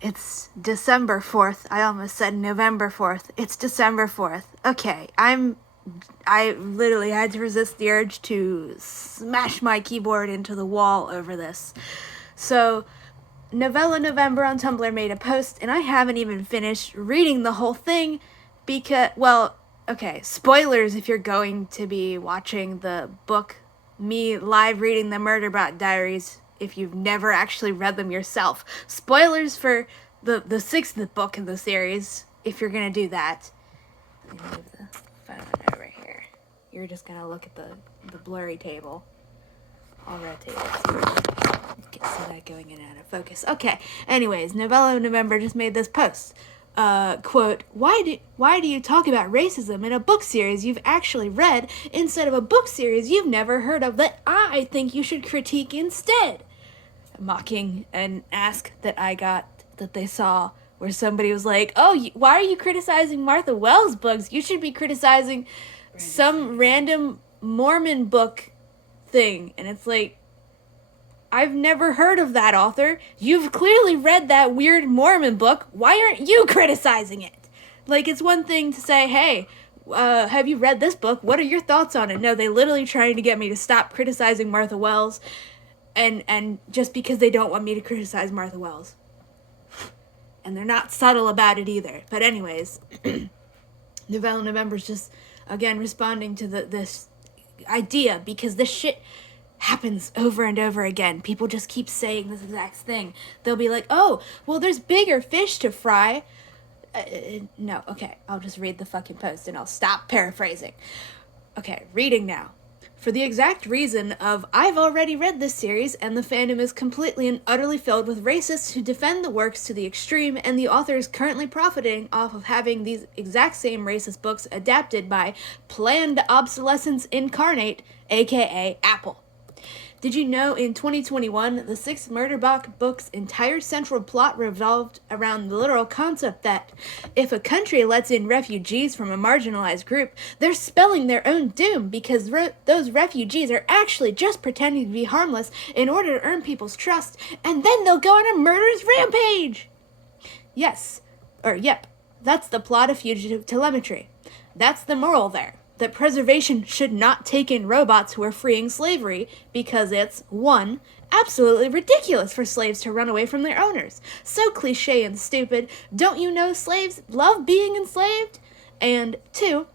It's December 4th. I almost said November 4th. It's December 4th. Okay, I literally had to resist the urge to smash my keyboard into the wall over this. So, Novella November on Tumblr made a post, and I haven't even finished reading the whole thing because, well, okay, spoilers if you're going to be watching the book, me live reading the Murderbot Diaries, if you've never actually read them yourself. Spoilers for the sixth book in the series, if you're gonna do that. Let me move the phone over here. You're just gonna look at the blurry table. I'll rotate it. See that going in and out of focus. Okay. Anyways, Novella November just made this post. Quote, why do you talk about racism in a book series you've actually read instead of a book series you've never heard of that I think you should critique instead? Mocking an ask that I got that they saw where somebody was like, oh, why are you criticizing Martha Wells books? You should be criticizing some random Mormon book thing. And it's like, I've never heard of that author. You've clearly read that weird Mormon book. Why aren't you criticizing it? Like, it's one thing to say, hey, have you read this book? What are your thoughts on it? No, they literally trying to get me to stop criticizing Martha Wells, and just because they don't want me to criticize Martha Wells. And they're not subtle about it either. But anyways, Novella November's just, again, responding to this idea, because this shit happens over and over again. People just keep saying this exact thing. They'll be like, oh, well, there's bigger fish to fry. No, okay, I'll just read the fucking post and I'll stop paraphrasing. Okay, reading now. For the exact reason of I've already read this series and the fandom is completely and utterly filled with racists who defend the works to the extreme, and the author is currently profiting off of having these exact same racist books adapted by planned obsolescence incarnate, aka Apple. Did you know in 2021, the sixth Murderbot book's entire central plot revolved around the literal concept that if a country lets in refugees from a marginalized group, they're spelling their own doom, because those refugees are actually just pretending to be harmless in order to earn people's trust, and then they'll go on a murderous rampage? Yep, that's the plot of Fugitive Telemetry. That's the moral there. That preservation should not take in robots who are freeing slavery because it's, 1, absolutely ridiculous for slaves to run away from their owners. So cliche and stupid. Don't you know slaves love being enslaved? And 2,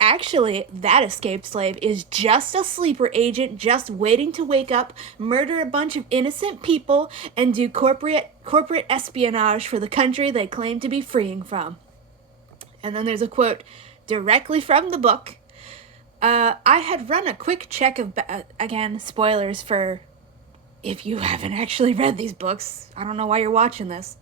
actually, that escaped slave is just a sleeper agent just waiting to wake up, murder a bunch of innocent people, and do corporate espionage for the country they claim to be freeing from. And then there's a quote directly from the book. I had run a quick check of, again, spoilers for if you haven't actually read these books. I don't know why you're watching this.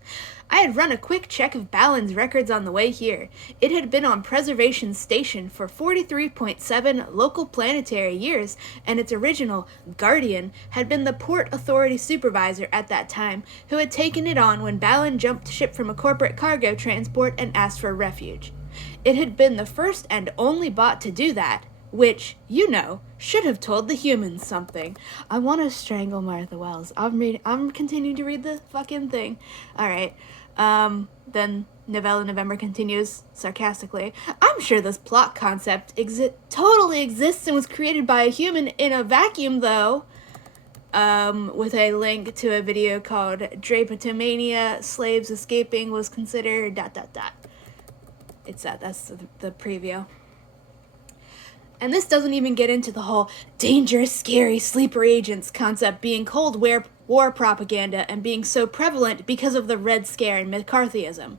I had run a quick check of Ballin's records on the way here. It had been on preservation station for 43.7 local planetary years, and its original guardian had been the Port Authority supervisor at that time, who had taken it on when Ballin jumped ship from a corporate cargo transport and asked for refuge. It had been the first and only bot to do that, which, you know, should have told the humans something. I want to strangle Martha Wells. I'm continuing to read the fucking thing. Alright. Then Novella November continues sarcastically. I'm sure this plot concept totally exists and was created by a human in a vacuum, though. With a link to a video called Drapetomania, Slaves Escaping was considered ... It's that's the preview. And this doesn't even get into the whole dangerous, scary sleeper agents concept being Cold War propaganda and being so prevalent because of the Red Scare and McCarthyism,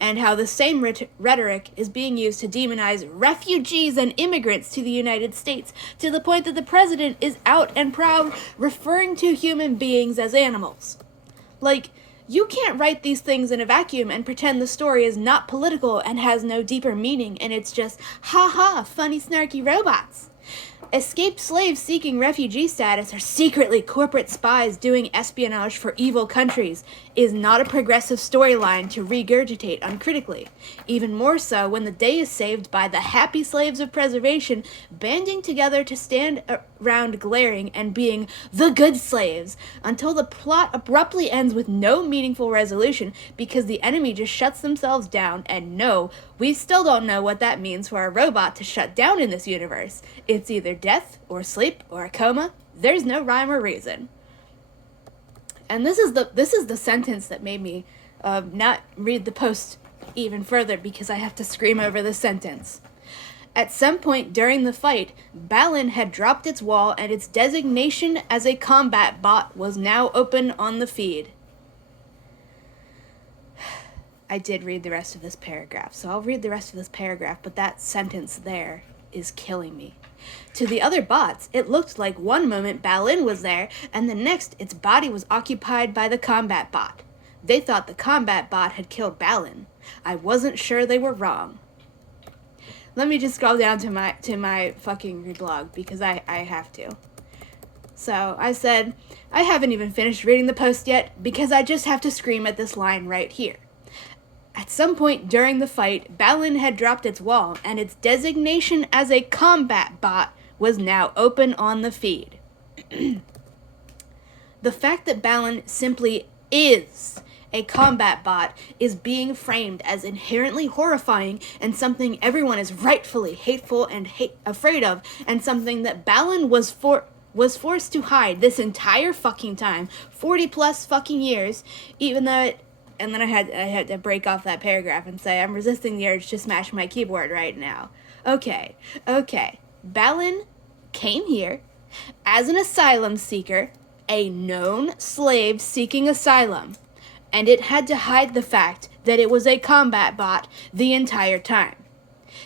and how the same rhetoric is being used to demonize refugees and immigrants to the United States, to the point that the president is out and proud referring to human beings as animals. Like, you can't write these things in a vacuum and pretend the story is not political and has no deeper meaning, and it's just, ha-ha, funny snarky robots. Escaped slaves seeking refugee status are secretly corporate spies doing espionage for evil countries is not a progressive storyline to regurgitate uncritically. Even more so when the day is saved by the happy slaves of preservation banding together to stand round glaring and being the good slaves until the plot abruptly ends with no meaningful resolution because the enemy just shuts themselves down. And no, we still don't know what that means for a robot to shut down in this universe. It's either death or sleep or a coma. There's no rhyme or reason. And this is the sentence that made me not read the post even further because I have to scream over the sentence. At some point during the fight, Balin had dropped its wall and its designation as a combat bot was now open on the feed. I did read the rest of this paragraph, so I'll read the rest of this paragraph, but that sentence there is killing me. To the other bots, it looked like one moment Balin was there, and the next its body was occupied by the combat bot. They thought the combat bot had killed Balin. I wasn't sure they were wrong. Let me just scroll down to my fucking reblog because I have to. So I said, I haven't even finished reading the post yet because I just have to scream at this line right here. At some point during the fight, Balin had dropped its wall and its designation as a combat bot was now open on the feed. The fact that Balin simply is a combat bot is being framed as inherently horrifying and something everyone is rightfully hateful and afraid of, and something that Balin was forced to hide this entire fucking time, 40 plus fucking years, even though it, and then I had to break off that paragraph and say, I'm resisting the urge to smash my keyboard right now. Okay. Balin came here as an asylum seeker, a known slave seeking asylum, and it had to hide the fact that it was a combat bot the entire time.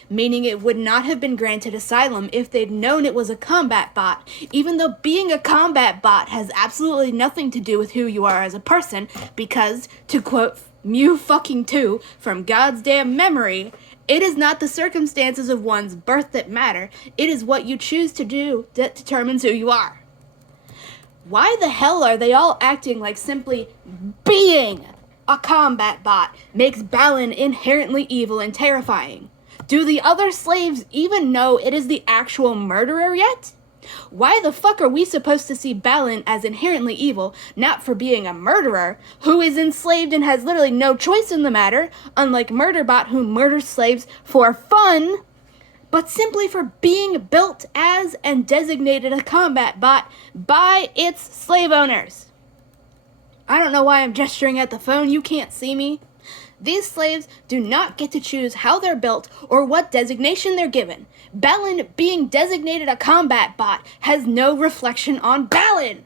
Meaning it would not have been granted asylum if they'd known it was a combat bot, even though being a combat bot has absolutely nothing to do with who you are as a person, because, to quote Mew fucking 2 from God's damn memory, it is not the circumstances of one's birth that matter, it is what you choose to do that determines who you are. Why the hell are they all acting like simply being a combat bot makes Balin inherently evil and terrifying? Do the other slaves even know it is the actual murderer yet? Why the fuck are we supposed to see Balin as inherently evil, not for being a murderer, who is enslaved and has literally no choice in the matter, unlike Murderbot who murders slaves for fun, but simply for being built as and designated a combat bot by its slave owners? I don't know why I'm gesturing at the phone, you can't see me. These slaves do not get to choose how they're built or what designation they're given. Balin being designated a combat bot has no reflection on Balin.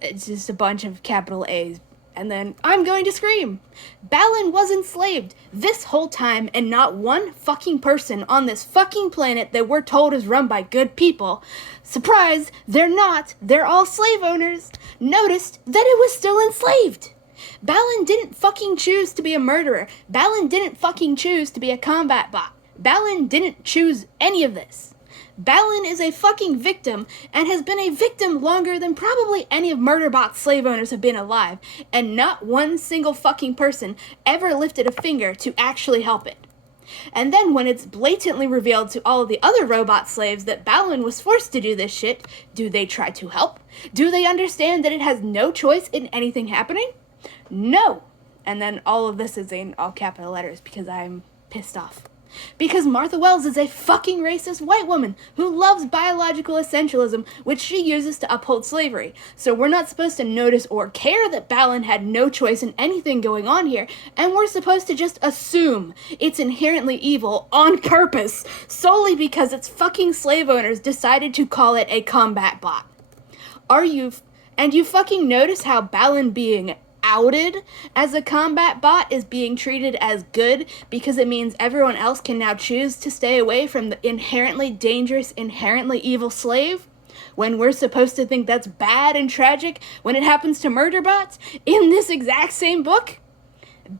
It's just a bunch of capital A's. And then, I'm going to scream. Balin was enslaved this whole time, and not one fucking person on this fucking planet that we're told is run by good people, surprise, they're not, they're all slave owners, noticed that it was still enslaved. Balin didn't fucking choose to be a murderer. Balin didn't fucking choose to be a combat bot. Balin didn't choose any of this. Balin is a fucking victim, and has been a victim longer than probably any of Murderbot's slave owners have been alive, and not one single fucking person ever lifted a finger to actually help it. And then when it's blatantly revealed to all of the other robot slaves that Balin was forced to do this shit, do they try to help? Do they understand that it has no choice in anything happening? No. And then all of this is in all capital letters because I'm pissed off. Because Martha Wells is a fucking racist white woman who loves biological essentialism, which she uses to uphold slavery. So we're not supposed to notice or care that Balin had no choice in anything going on here, and we're supposed to just assume it's inherently evil on purpose, solely because its fucking slave owners decided to call it a combat bot. And you fucking notice how Balin being outed as a combat bot is being treated as good because it means everyone else can now choose to stay away from the inherently dangerous, inherently evil slave, when we're supposed to think that's bad and tragic when it happens to murder bots in this exact same book?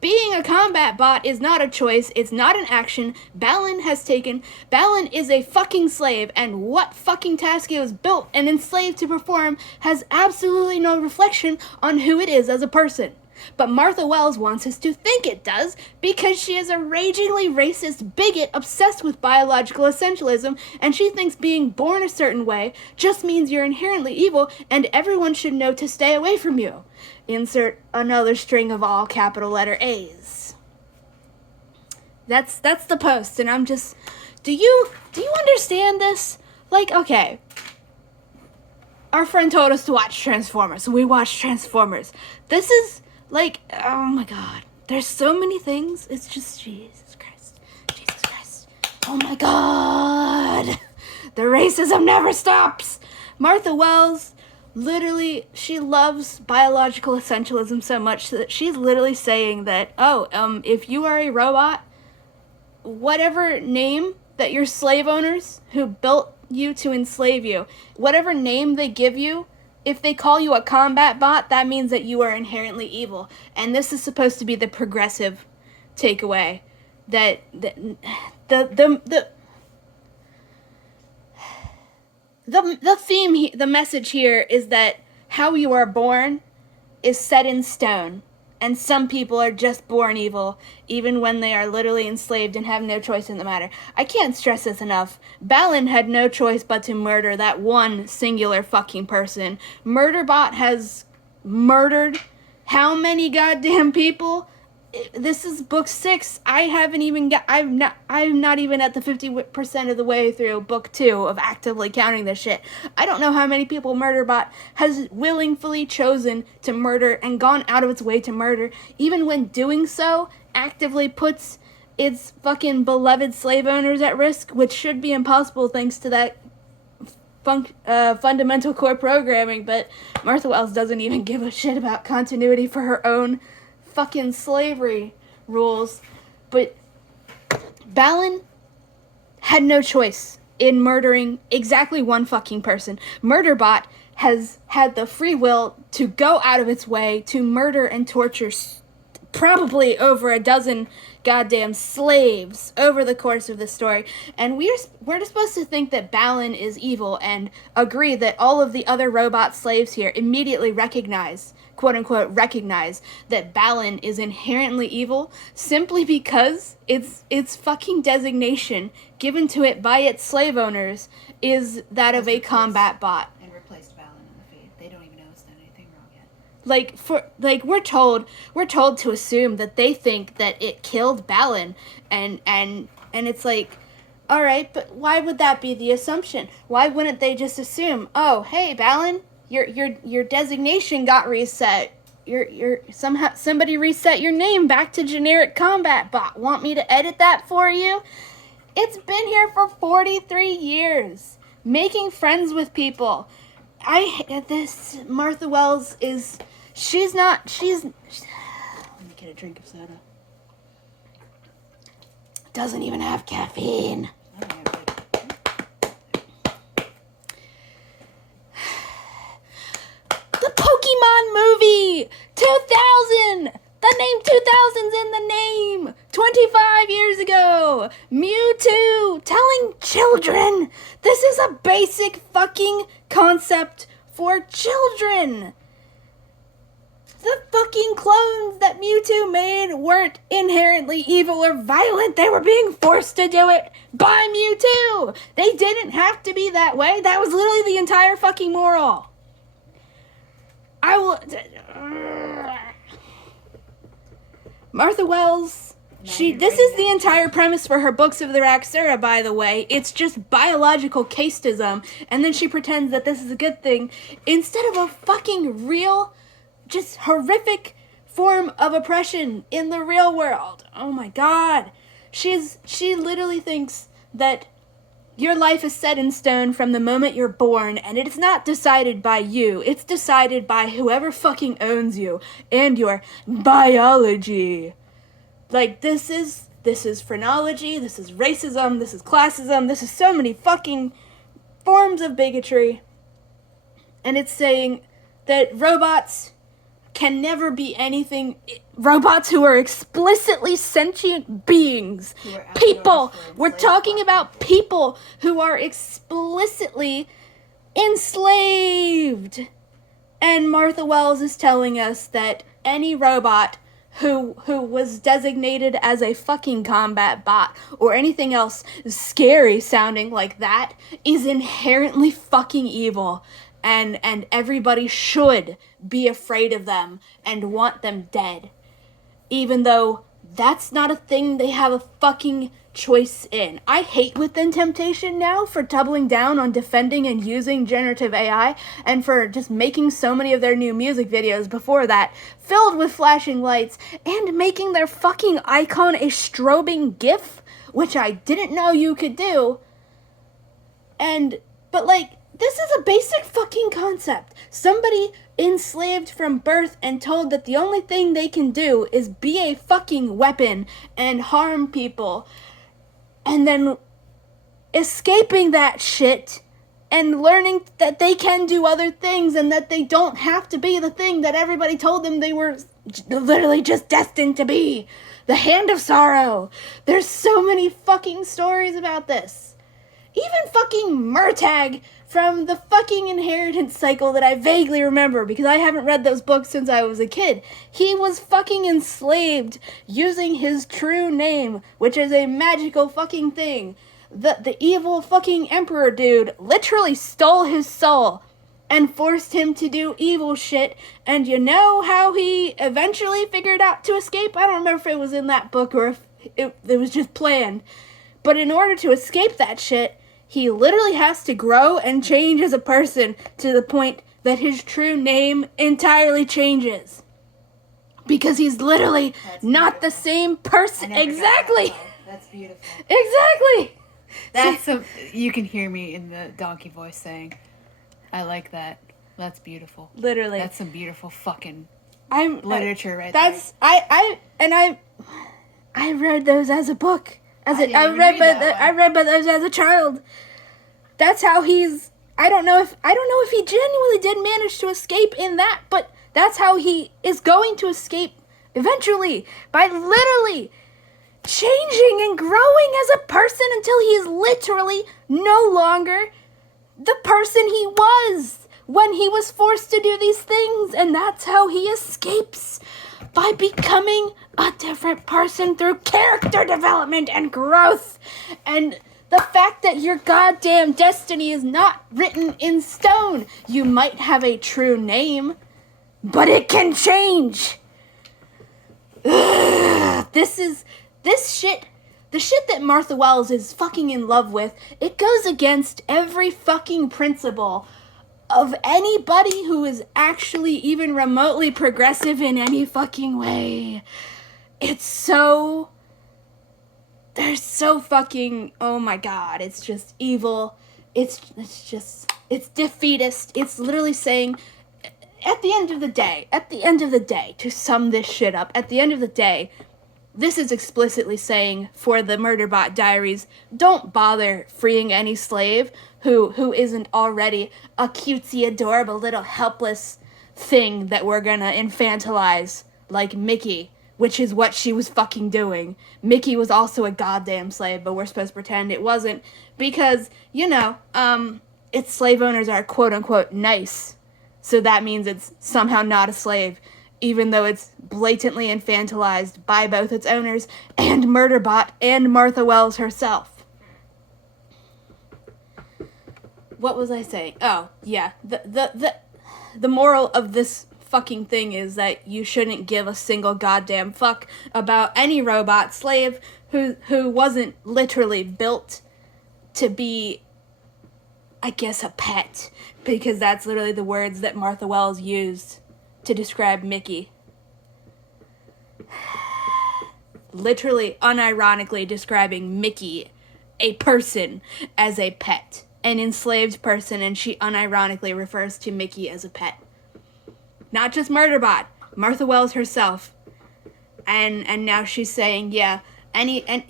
Being a combat bot is not a choice, it's not an action Balin has taken. Balin is a fucking slave, and what fucking task he was built and enslaved to perform has absolutely no reflection on who it is as a person. but Martha Wells wants us to think it does because she is a ragingly racist bigot obsessed with biological essentialism, and she thinks being born a certain way just means you're inherently evil and everyone should know to stay away from you. Insert another string of all capital letter A's. That's the post, and I'm just, do you understand this? Like, okay, our friend told us to watch Transformers, so we watched Transformers. This is, like, oh my god, there's so many things, it's just, Jesus Christ, oh my god, the racism never stops. Martha Wells, literally, she loves biological essentialism so much that she's literally saying that, if you are a robot, whatever name that your slave owners who built you to enslave you, whatever name they give you, if they call you a combat bot, that means that you are inherently evil. And this is supposed to be the progressive takeaway, that the theme, the message here is that how you are born is set in stone. And some people are just born evil, even when they are literally enslaved and have no choice in the matter. I can't stress this enough. Balin had no choice but to murder that one singular fucking person. Murderbot has murdered how many goddamn people? This is book 6. I'm not even at the 50% of the way through book 2 of actively counting this shit. I don't know how many people Murderbot has willingly chosen to murder and gone out of its way to murder, even when doing so actively puts its fucking beloved slave owners at risk, which should be impossible thanks to that fundamental core programming, but Martha Wells doesn't even give a shit about continuity for her own fucking slavery rules. But Balin had no choice in murdering exactly one fucking person. Murderbot has had the free will to go out of its way to murder and torture probably over a dozen goddamn slaves over the course of the story, and we're supposed to think that Balin is evil and agree that all of the other robot slaves here immediately recognize, quote unquote, recognize that Balin is inherently evil simply because its fucking designation given to it by its slave owners is that of a combat bot. And replaced Balin in the feed. They don't even know it's done anything wrong yet. We're told to assume that they think that it killed Balin, and it's like, all right, but why would that be the assumption? Why wouldn't they just assume, oh, hey, Balin, your designation got reset. Somehow somebody reset your name back to generic combat bot. Want me to edit that for you? It's been here for 43 years, making friends with people. This Martha Wells is, let me get a drink of soda. Doesn't even have caffeine. The Pokemon movie! 2000! The name 2000's in the name! 25 years ago! Mewtwo! Telling children! This is a basic fucking concept for children! The fucking clones that Mewtwo made weren't inherently evil or violent. They were being forced to do it by Mewtwo! They didn't have to be that way. That was literally the entire fucking moral. Martha Wells, this is the entire premise for her books of the Raxura, by the way. It's just biological casteism, and then she pretends that this is a good thing, instead of a fucking real, just horrific form of oppression in the real world. Oh my god. She literally thinks that your life is set in stone from the moment you're born, and it is not decided by you. It's decided by whoever fucking owns you and your biology. Like, this is phrenology, this is racism, this is classism, this is so many fucking forms of bigotry. And it's saying that robots can never be anything. Robots who are explicitly sentient beings. People. We're talking about people who are explicitly enslaved. And Martha Wells is telling us that any robot who was designated as a fucking combat bot or anything else scary sounding like that is inherently fucking evil, and everybody should be afraid of them and want them dead, even though that's not a thing they have a fucking choice in. I hate Within Temptation now for doubling down on defending and using generative AI, and for just making so many of their new music videos before that filled with flashing lights, and making their fucking icon a strobing GIF, which I didn't know you could do. But like, this is a basic fucking concept. Somebody enslaved from birth and told that the only thing they can do is be a fucking weapon and harm people. And then escaping that shit and learning that they can do other things and that they don't have to be the thing that everybody told them they were literally just destined to be. The Hand of Sorrow. There's so many fucking stories about this. Even fucking Murtagh from the fucking Inheritance Cycle that I vaguely remember because I haven't read those books since I was a kid. He was fucking enslaved using his true name, which is a magical fucking thing. The evil fucking emperor dude literally stole his soul and forced him to do evil shit. And you know how he eventually figured out to escape? I don't remember if it was in that book or if it was just planned. But in order to escape that shit, he literally has to grow and change as a person to the point that his true name entirely changes. Because he's literally not the same person. Exactly. That's beautiful. Exactly. That's you can hear me in the donkey voice saying, I like that. That's beautiful. Literally. That's some beautiful fucking literature right there. That's I read those as a book. I read those as a child. That's how he's. I don't know if he genuinely did manage to escape in that, but that's how he is going to escape eventually, by literally changing and growing as a person until he is literally no longer the person he was when he was forced to do these things, and that's how he escapes, by becoming a different person through character development and growth. And the fact that your goddamn destiny is not written in stone. You might have a true name, but it can change. Ugh, this shit, the shit that Martha Wells is fucking in love with, it goes against every fucking principle of anybody who is actually even remotely progressive in any fucking way. They're so fucking, oh my god, it's just evil. It's defeatist. It's literally saying, at the end of the day, to sum this shit up, at the end of the day, this is explicitly saying for the Murderbot Diaries, don't bother freeing any slave who isn't already a cutesy, adorable little helpless thing that we're gonna infantilize, like Mickey, which is what she was fucking doing. Mickey was also a goddamn slave, but we're supposed to pretend it wasn't because, its slave owners are quote-unquote nice. So that means it's somehow not a slave, even though it's blatantly infantilized by both its owners and Murderbot and Martha Wells herself. What was I saying? Oh, yeah. The moral of this fucking thing is that you shouldn't give a single goddamn fuck about any robot slave who wasn't literally built to be, I guess, a pet, because that's literally the words that Martha Wells used to describe Mickey. Literally, unironically describing Mickey, a person, as a pet. An enslaved person, and she unironically refers to Mickey as a pet. Not just Murderbot, Martha Wells herself. And now she's saying, yeah, anybody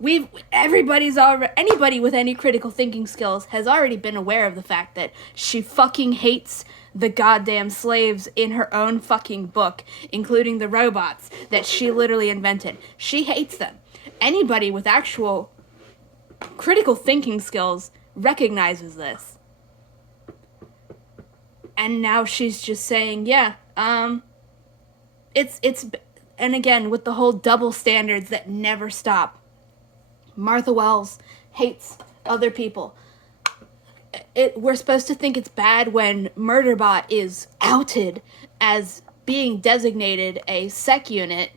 with any critical thinking skills has already been aware of the fact that she fucking hates the goddamn slaves in her own fucking book, including the robots that she literally invented. She hates them. Anybody with actual critical thinking skills recognizes this. And now she's just saying, yeah, and again, with the whole double standards that never stop. Martha Wells hates other people. We're supposed to think it's bad when Murderbot is outed as being designated a sec unit,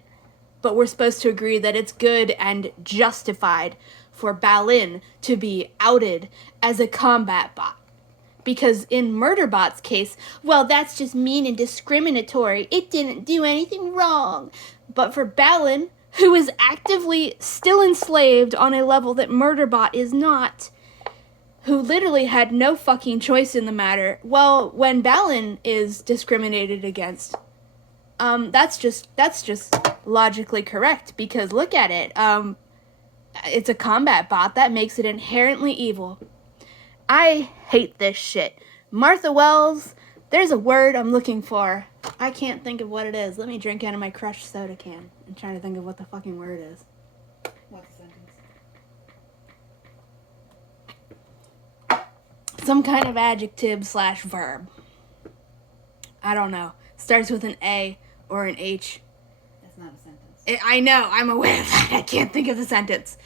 but we're supposed to agree that it's good and justified for Balin to be outed as a combat bot. Because in Murderbot's case, well, that's just mean and discriminatory. It didn't do anything wrong. But for Balin, who is actively still enslaved on a level that Murderbot is not, who literally had no fucking choice in the matter, well, when Balin is discriminated against, that's just logically correct, because look at it. It's a combat bot. That makes it inherently evil. I hate this shit. Martha Wells, there's a word I'm looking for. I can't think of what it is. Let me drink out of my crushed soda can. I'm trying to think of what the fucking word is. What's the sentence? Some kind of adjective / verb. I don't know. Starts with an A or an H. That's not a sentence. I know. I'm aware of that. I can't think of the sentence.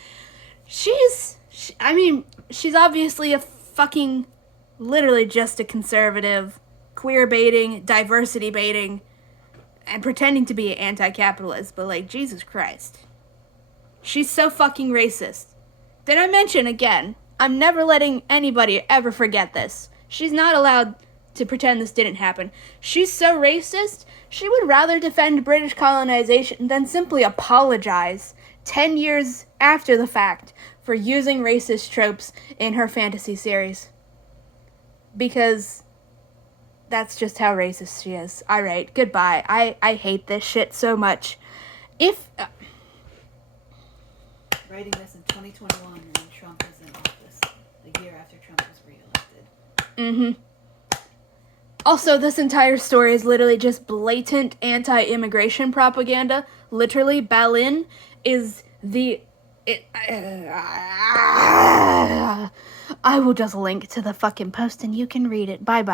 She's obviously a fucking, literally just a conservative, queer baiting, diversity baiting, and pretending to be anti-capitalist, but like, Jesus Christ. She's so fucking racist. Did I mention again, I'm never letting anybody ever forget this. She's not allowed to pretend this didn't happen. She's so racist, she would rather defend British colonization than simply apologize 10 years after the fact for using racist tropes in her fantasy series. Because that's just how racist she is. Alright, goodbye. I hate this shit so much. Writing this in 2021 when Trump was in office, a year after Trump was reelected. Also, this entire story is literally just blatant anti-immigration propaganda. Literally, Balin is I will just link to the fucking post and you can read it. Bye-bye.